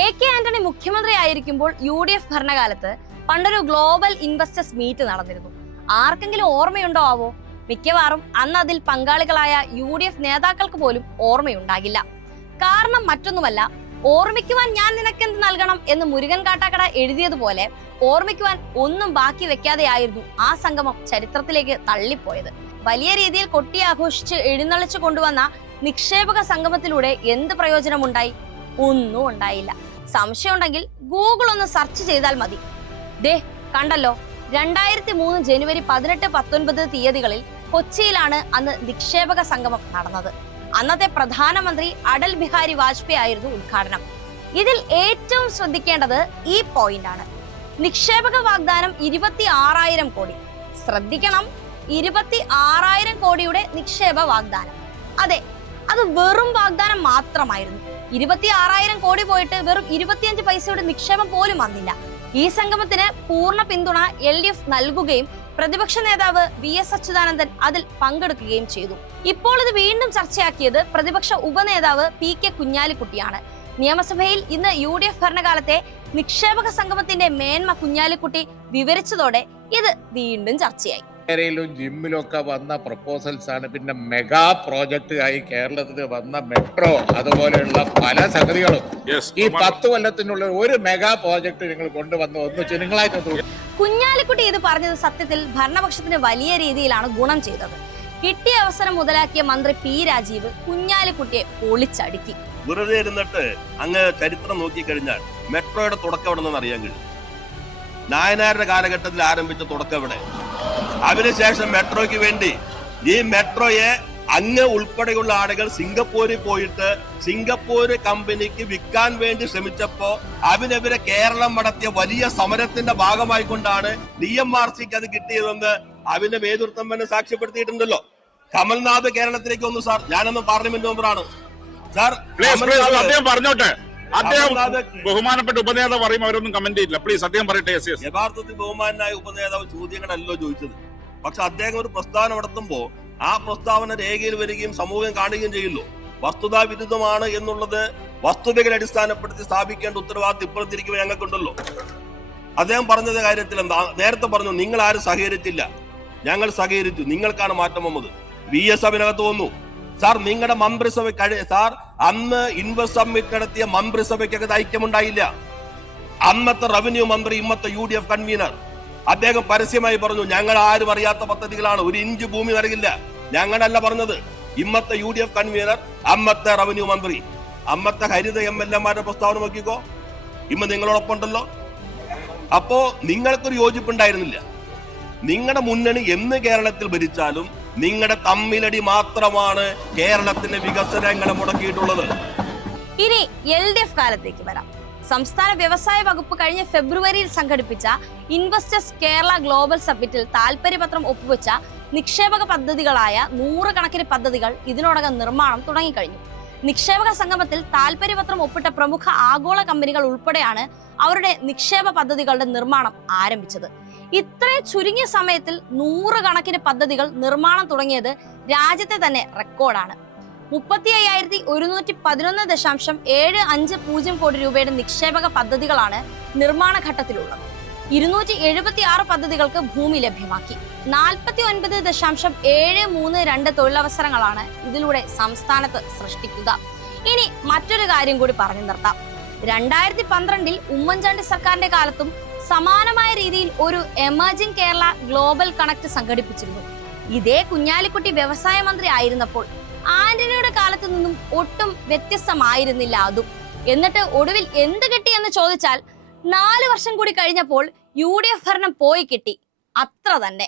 AK Antony മുഖ്യമന്ത്രിയായിരിക്കുമ്പോൾ UDF ഭരണകാലത്ത് പണ്ടൊരു global investors meet നടന്നിരുന്നു. ആർക്കെങ്കിലും ഓർമ്മയുണ്ടോ ആവോ? മിക്കവാറും അന്ന് അതിൽ പങ്കാളികളായ UDF നേതാക്കൾക്ക് പോലും ഓർമ്മയുണ്ടാകില്ല. കാരണം മറ്റൊന്നുമല്ല, ഓർമ്മിക്കുവാൻ ഞാൻ നിനക്കെന്ത് നൽകണം എന്ന് മുരുകൻ കാട്ടാക്കട എഴുതിയതുപോലെ ഓർമ്മിക്കുവാൻ ഒന്നും ബാക്കി വെക്കാതെയായിരുന്നു ആ സംഗമം ചരിത്രത്തിലേക്ക് തള്ളിപ്പോയത്. വലിയ രീതിയിൽ കൊട്ടിയാഘോഷിച്ച് എഴുന്നള്ളിച്ചു കൊണ്ടുവന്ന നിക്ഷേപക സംഗമത്തിലൂടെ എന്ത് പ്രയോജനമുണ്ടായി? ഒന്നും ഉണ്ടായില്ല. സംശയമുണ്ടെങ്കിൽ ഗൂഗിൾ ഒന്ന് സെർച്ച് ചെയ്താൽ മതി. ദേ കണ്ടല്ലോ, 2003 ജനുവരി 18, 19 തീയതികളിൽ കൊച്ചിയിലാണ് അന്ന് നിക്ഷേപക സംഗമം നടന്നത്. അന്നത്തെ പ്രധാനമന്ത്രി അടൽ ബിഹാരി വാജ്പേയി ആയിരുന്നു ഉദ്ഘാടനം. ഇതിൽ ഏറ്റവും ശ്രദ്ധിക്കേണ്ടത് ഈ പോയിന്റ് ആണ്. നിക്ഷേപക വാഗ്ദാനം 26,000 കോടി. ശ്രദ്ധിക്കണം, 26,000 കോടിയുടെ നിക്ഷേപ വാഗ്ദാനം. അതെ, അത് വെറും വാഗ്ദാനം മാത്രമായിരുന്നു. 26,000 കോടി പോയിട്ട് വെറും 25 പൈസയുടെ നിക്ഷേപം പോലും വന്നില്ല. ഈ സംഗമത്തിന് പൂർണ്ണ പിന്തുണ LDF നൽകുകയും പ്രതിപക്ഷ നേതാവ് VS അച്യുതാനന്ദൻ അതിൽ പങ്കെടുക്കുകയും ചെയ്തു. ഇപ്പോൾ ഇത് വീണ്ടും ചർച്ചയാക്കിയത് പ്രതിപക്ഷ ഉപനേതാവ് PK കുഞ്ഞാലിക്കുട്ടിയാണ്. നിയമസഭയിൽ ഇന്ന് UDF ഭരണകാലത്തെ നിക്ഷേപക സംഗമത്തിന്റെ മേന്മ കുഞ്ഞാലിക്കുട്ടി വിവരിച്ചതോടെ ഇത് വീണ്ടും ചർച്ചയായി. ജിമ്മിലും ഒക്കെ വന്ന പ്രപ്പോസൽസ് ആണ്. പിന്നെ മെഗാ പ്രോജക്റ്റ് ആയി കേരളത്തിൽ വന്ന മെട്രോ, അതുപോലെയുള്ള പല സംഗതികളും ഈ 10 കൊല്ലത്തിനുള്ള ഒരു മെഗാ പ്രോജക്റ്റ് നിങ്ങൾ കൊണ്ടുവന്ന് ഒന്നിച്ച് നിങ്ങളായിട്ട്. കുഞ്ഞാലിക്കുട്ടി ഇത് പറഞ്ഞത് സത്യത്തിൽ ഭരണപക്ഷത്തിന് വലിയ രീതിയിലാണ് ഗുണം ചെയ്തത്. കിട്ടിയ അവസരം മുതലാക്കിയ മന്ത്രി P രാജീവ് കുഞ്ഞാലിക്കുട്ടിയെ പൊളിച്ചടുക്കി. വെറുതെ ഇരുന്നിട്ട് അങ്ങ് ചരിത്രം നോക്കിക്കഴിഞ്ഞാൽ മെട്രോയുടെ തുടക്കം എവിടെ നിന്ന് അറിയാൻ കഴിയും? നായനാരുടെ കാലഘട്ടത്തിൽ ആരംഭിച്ച തുടക്കം എവിടെ? അതിനുശേഷം മെട്രോയ്ക്ക് വേണ്ടി ഈ മെട്രോയെ അങ്ങ് ഉൾപ്പെടെയുള്ള ആളുകൾ സിംഗപ്പൂരിൽ പോയിട്ട് സിംഗപ്പൂര് കമ്പനിക്ക് വിൽക്കാൻ വേണ്ടി ശ്രമിച്ചപ്പോ അതിനെതിരെ കേരളം നടത്തിയ വലിയ സമരത്തിന്റെ ഭാഗമായിക്കൊണ്ടാണ് DMRCക്ക് അത് കിട്ടിയതെന്ന് അതിന്റെ നേതൃത്വം തന്നെ സാക്ഷ്യപ്പെടുത്തിയിട്ടുണ്ടല്ലോ. കമൽനാഥ് കേരളത്തിലേക്ക് വന്നു സാർ. ഞാനൊന്ന് പാർലമെന്റ് മെമ്പറാണ് സാർ. അദ്ദേഹം പറഞ്ഞോട്ടെ. ബഹുമാനപ്പെട്ട ഉപനേതാവ് പറയും, അവരൊന്നും കമന്റ് ചെയ്യില്ല. പ്ലീസ് അദ്ദേഹം പറയട്ടെ. യഥാർത്ഥത്തിൽ ബഹുമാനായ ഉപനേതാവ് ചോദ്യങ്ങളല്ലോ ചോദിച്ചത്. പക്ഷെ അദ്ദേഹം ഒരു പ്രസ്താവന നടത്തുമ്പോ ആ പ്രസ്താവന രേഖയിൽ വരികയും സമൂഹം കാണുകയും ചെയ്യുന്നു. വസ്തുതാ വിരുദ്ധമാണ് എന്നുള്ളത് വസ്തുതകളെ അടിസ്ഥാനപ്പെടുത്തി സ്ഥാപിക്കേണ്ട ഉത്തരവാദിത്വം ഇപ്പോഴത്തിരിക്കുമ്പോൾ ഞങ്ങൾക്കുണ്ടല്ലോ. അദ്ദേഹം പറഞ്ഞത് കാര്യത്തിൽ എന്താ? നേരത്തെ പറഞ്ഞു നിങ്ങൾ ആരും സഹകരിച്ചില്ല, ഞങ്ങൾ സഹകരിച്ചു, നിങ്ങൾക്കാണ് മാറ്റം വന്നത്. VS അതിനകത്ത് വന്നു. സാർ, നിങ്ങളുടെ മന്ത്രിസഭ സാർ അന്ന് ഇൻവെസ്റ്റ് സബ്മിറ്റ് നടത്തിയ മന്ത്രിസഭയ്ക്കകത്ത് ഐക്യമുണ്ടായില്ല. അന്നത്തെ റവന്യൂ മന്ത്രി, ഇന്നത്തെ UDF കൺവീനർ, അദ്ദേഹം പരസ്യമായി പറഞ്ഞു ഞങ്ങൾ ആരും അറിയാത്ത പദ്ധതികളാണ്, 1 ഇഞ്ച് ഭൂമി നൽകില്ല. ഞങ്ങളല്ല പറഞ്ഞത്, ഇന്നത്തെ UDF കൺവീനർ, അന്നത്തെ റവന്യൂ മന്ത്രി, അന്നത്തെ ഹരിത MLA-മാരുടെ പ്രസ്താവന നോക്കിക്കോ. ഇന്ന് നിങ്ങളോടൊപ്പം ഉണ്ടല്ലോ. അപ്പോ നിങ്ങൾക്കൊരു യോജിപ്പുണ്ടായിരുന്നില്ല. നിങ്ങളുടെ മുന്നണി എന്ന് കേരളത്തിൽ ഭരിച്ചാലും നിങ്ങളുടെ തമ്മിലടി മാത്രമാണ് കേരളത്തിന്റെ വികസനങ്ങളെ മുടക്കിയിട്ടുള്ളത്. ഇനി LDF കാലത്തേക്ക് വരാം. സംസ്ഥാന വ്യവസായ വകുപ്പ് കഴിഞ്ഞ ഫെബ്രുവരിയിൽ സംഘടിപ്പിച്ച ഇൻവെസ്റ്റേഴ്സ് കേരള ഗ്ലോബൽ സബ്മിറ്റിൽ താൽപര്യപത്രം ഒപ്പുവെച്ച നിക്ഷേപക പദ്ധതികളായ 100 കണക്കിന് പദ്ധതികൾ ഇതിനോടകം നിർമ്മാണം തുടങ്ങിക്കഴിഞ്ഞു. നിക്ഷേപക സംഗമത്തിൽ താൽപര്യപത്രം ഒപ്പിട്ട പ്രമുഖ ആഗോള കമ്പനികൾ ഉൾപ്പെടെയാണ് അവരുടെ നിക്ഷേപ പദ്ധതികളുടെ നിർമ്മാണം ആരംഭിച്ചത്. ഇത്രയും ചുരുങ്ങിയ സമയത്തിൽ 100 കണക്കിന് പദ്ധതികൾ നിർമ്മാണം തുടങ്ങിയത് രാജ്യത്തെ തന്നെ റെക്കോർഡാണ്. 35,111.75 കോടി രൂപയുടെ നിക്ഷേപക പദ്ധതികളാണ് നിർമ്മാണ ഘട്ടത്തിലുള്ളത്. 276 പദ്ധതികൾക്ക് ഭൂമി ലഭ്യമാക്കി. 49.732 തൊഴിലവസരങ്ങളാണ് ഇതിലൂടെ സംസ്ഥാനത്ത് സൃഷ്ടിക്കുക. ഇനി മറ്റൊരു കാര്യം കൂടി പറഞ്ഞു നിർത്താം. 2012 ഉമ്മൻചാണ്ടി സർക്കാരിന്റെ കാലത്തും സമാനമായ രീതിയിൽ ഒരു എമർജിംഗ് കേരള ഗ്ലോബൽ കണക്ട് സംഘടിപ്പിച്ചിരുന്നു. ഇതേ കുഞ്ഞാലിക്കുട്ടി വ്യവസായ മന്ത്രി ആയിരുന്നപ്പോൾ. ആന്റണിയുടെ കാലത്ത് നിന്നും ഒട്ടും വ്യത്യസ്തമായിരുന്നില്ല അതും. എന്നിട്ട് ഒടുവിൽ എന്ത് കിട്ടി എന്ന് ചോദിച്ചാൽ 4 വർഷം കൂടി കഴിഞ്ഞപ്പോൾ UDF ഭരണം പോയി കിട്ടി, അത്ര തന്നെ.